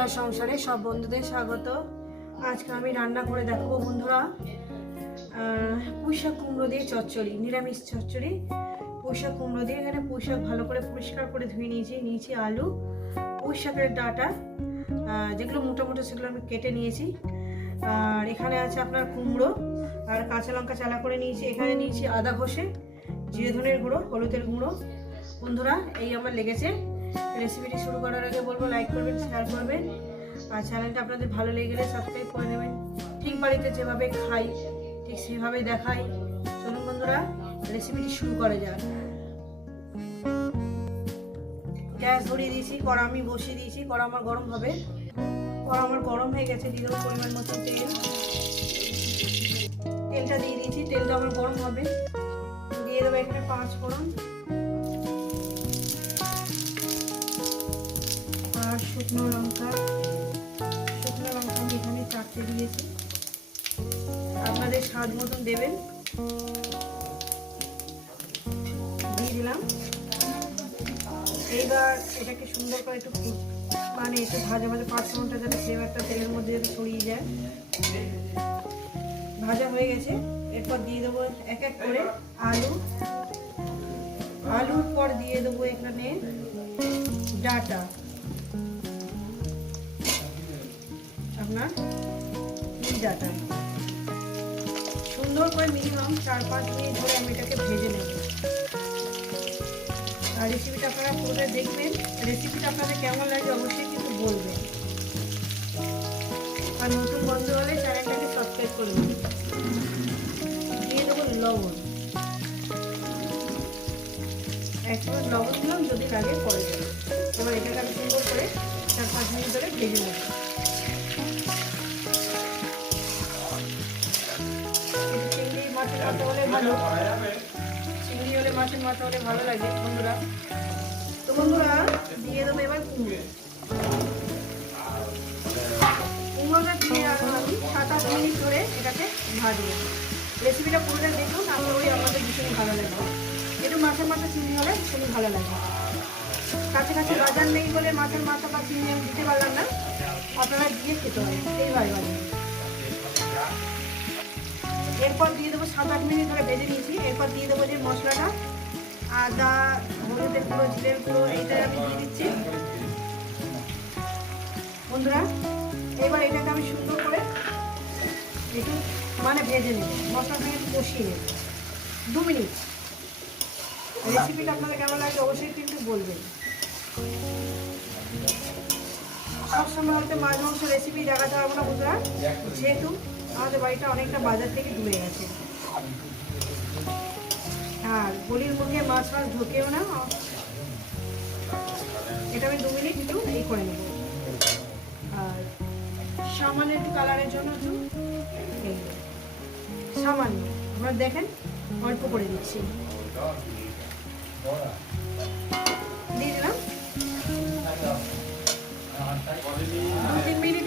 আপনার সংসারে সব বন্ধুদের স্বাগত। আজকে আমি রান্না করে দেখাবো বন্ধুরা পুঁইশাক কুমড়ো দিয়ে চচ্চড়ি, নিরামিষ চচ্চড়ি। পুঁইশাক কুমড়ো দিয়ে এখানে পুঁইশাক ভালো করে পরিষ্কার করে ধুয়ে নিয়েছি নিয়েছি আলু, পুঁইশাকের ডাটা যেগুলো মোটা মোটা সেগুলো আমি কেটে নিয়েছি। আর এখানে আছে আপনার কুমড়ো, আর কাঁচা লঙ্কা চালা করে নিয়েছি। এখানে নিয়েছি আদা ঘষে, জিরে ধনের গুঁড়ো, হলুদের গুঁড়ো। বন্ধুরা, এই আমার লেগেছে। রেসিপিটি শুরু করার আগে বলব লাইক করবেন শেয়ার করবেন। আর চ্যানেলটা আপনাদের ভালো লেগে গেলে সাবস্ক্রাইব করে নেবেন। ঠিক বাড়িতে যেভাবে খাই, ঠিক সেভাবে দেখাই। চলুন বন্ধুরা রেসিপিটি শুরু করা যাক। গ্যাস ধরিয়ে দিয়েছি, কড়া আমি বসিয়ে দিয়েছি, কড়া আমার গরম হবে। কড়া আমার গরম হয়ে গেছে দিয়ে পরিমাণ মতো তেল। তেলটা দিয়ে দিয়েছি, তেলটা আমার গরম হবে। দিয়ে দেবো এখানে পাঁচ ফোড়ন। শুকনো লঙ্কা শুকনো লঙ্কা আমি এখানে চারটে দিয়েছি, আপনাদের স্বাদ মতন দেবেন। দিয়ে দিলাম। এইবার এটাকে সুন্দর করে একটু মানে একটু ভাজা ভাজা পাঁচ ফোড়নটা যাতে ফ্লেভারটা তেলের মধ্যে যাতে ছড়িয়ে যায়। ভাজা হয়ে গেছে। এরপর দিয়ে দেবো এক এক করে আলু। আলুর পর দিয়ে দেবো এখানে ডাটা। সুন্দর করে মিনিমাম চার পাঁচ মিনিট ধরে আমি এটাকে ভেজে নেব। আর রেসিপিটা আপনারা পুরোটা দেখবেন। রেসিপিটা আপনাদের কেমন লাগে অবশ্যই কিন্তু বলবেন। আর নতুন বন্ধু হলে চ্যানেলটাকে সাবস্ক্রাইব করবেন দিয়ে দেবো লবণ। একবার লবণ দিলাম, যদি লাগে পরে দেবো এবার এটাকে আমি সুন্দর করে চার পাঁচ মিনিট ধরে ভেজে নেব। মাথা হলে ভালো। চিংড়ি হলে, মাছের মাথা হলে ভালো লাগে বন্ধুরা। তো দিয়ে দেবো এবার কুমড়ো। কুমড়োটা দিয়ে আমি সাত আট মিনিট ধরে এটাকে ভাজবো। রেসিপিটা পুরোটা দেখুন আশা করি আমাদের ভীষণ ভালো লাগবে। একটু মাছের মাথা চিংড়ি হলে ভীষণ ভালো লাগে। কাছে কাছে বাজার নেই বলে মাছের মাথা বা চিংড়ি আমি দিতে পারলাম না। আপনারা দিয়ে খেতে হবে এইভাবে বাজার এরপর দিয়ে দেবো সাত আট মিনিট ধরে ভেজে নিয়েছি। এরপর দিয়ে দেবো যে মশলাটা, আদা, হলুদের গুঁড়ো, জিরের গুঁড়ো এইটা আমি দিয়ে দিচ্ছি। বন্ধুরা, এবার এটাকে আমি সুন্দর করে একটু মানে ভেজে নেব। মশলাটাকে একটু কষিয়ে নেব। দু মিনিট। রেসিপিটা আপনাদের কেমন লাগে অবশ্যই কিন্তু বলবেন। সবসময় হয়তো মাছ মাংস রেসিপি দেখাতে পারব না বন্ধুরা। যেহেতু আমাদের বাড়িটা অনেকটা বাজার থেকে দূরে গেছে। আর গলির মুখে মাছ মাছ ঢোকেও না। এটা আমি দু মিনিট একটু এই করে নেব। আর সামান্য একটু কালারের জন্য একটু সামান্য, আপনারা দেখেন, অল্প করে দিচ্ছি। দিয়ে দিলাম।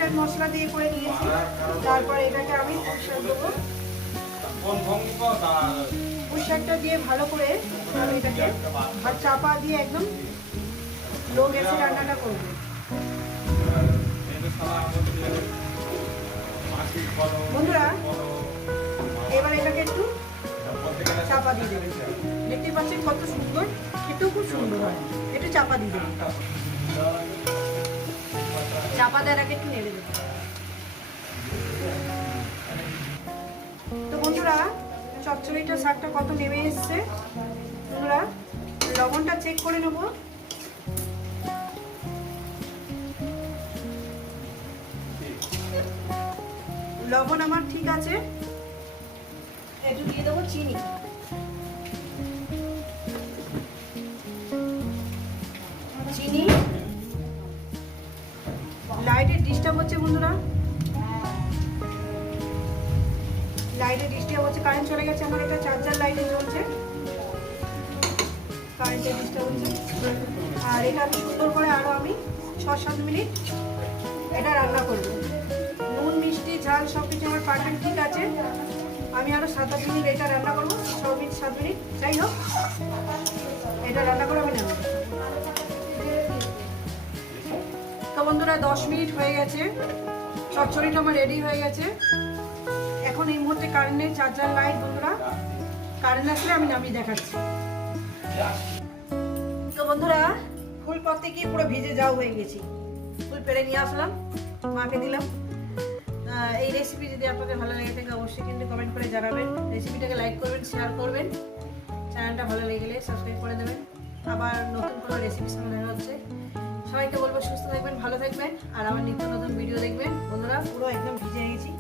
আর মশলা দিয়ে করে নিয়েছি তারপর এটাকে আমি পুঁইশাক দেবো পুঁইশাকটা দিয়ে ভালো করে আমি এটাকে আর চাপা দিয়ে একদম লো গ্যাসে রান্নাটা করব। বন্ধুরা, এবার এটাকে একটু চাপা দিয়ে দেবেন। দেখতে পাচ্ছেন কত সুন্দর, খেতেও খুব সুন্দর হয়। একটু চাপা দিয়ে দেবেন। চাপা দেওয়ার আগে একটু নেড়ে দেবেন তো বন্ধুরা, চচ্চড়িটা শাকটা কত নেমে এসছে? বন্ধুরা, লবণটা চেক করে নেব। লবণ আমার ঠিক আছে। একটু দিয়ে দেবো চিনি। লাইটের ডিস্টার্ব হচ্ছে কারেন্ট চলে গেছে, আমার এটা চার্জার লাইটে চলছে। কারেন্টের ডিস্টার্ব হচ্ছে আর এটা আমি সুন্দর করে আরও আমি ছ সাত মিনিট এটা রান্না করব। নুন, মিষ্টি, ঝাল সব কিছু আমার পারফেক্ট ঠিক আছে। আমি আরও সাত আট মিনিট এটা রান্না করব ছ মিনিট, সাত মিনিট, যাই হোক। এটা রান্না করে আমি নেব। তো বন্ধুরা, দশ মিনিট হয়ে গেছে। চচ্চড়িটা আমার রেডি হয়ে গেছে। কারেন্ট নেই চার্জার লাইট বন্ধুরা কারেন্ট আসলে আমি নামিয়ে দেখাচ্ছি। তো বন্ধুরা, ফুল পথে গিয়ে পুরো ভিজে যাও হয়ে গেছি? ফুল পেরে নিয়ে আসলাম, মাকে দিলাম। এই রেসিপি যদি আপনাদের ভালো লেগে থাকে, অবশ্যই কিন্তু কমেন্ট করে জানাবেন। রেসিপিটাকে লাইক করবেন শেয়ার করবেন। চ্যানেলটা ভালো লেগে গেলে সাবস্ক্রাইব করে দেবেন। আবার নতুন কোনো রেসিপির সঙ্গে দেখা হচ্ছে। সবাইকে বলব, সুস্থ থাকবেন, ভালো থাকবেন। আর আমার নিত্য নতুন ভিডিও দেখবেন। বন্ধুরা, পুরো একদম ভিজে গেছি।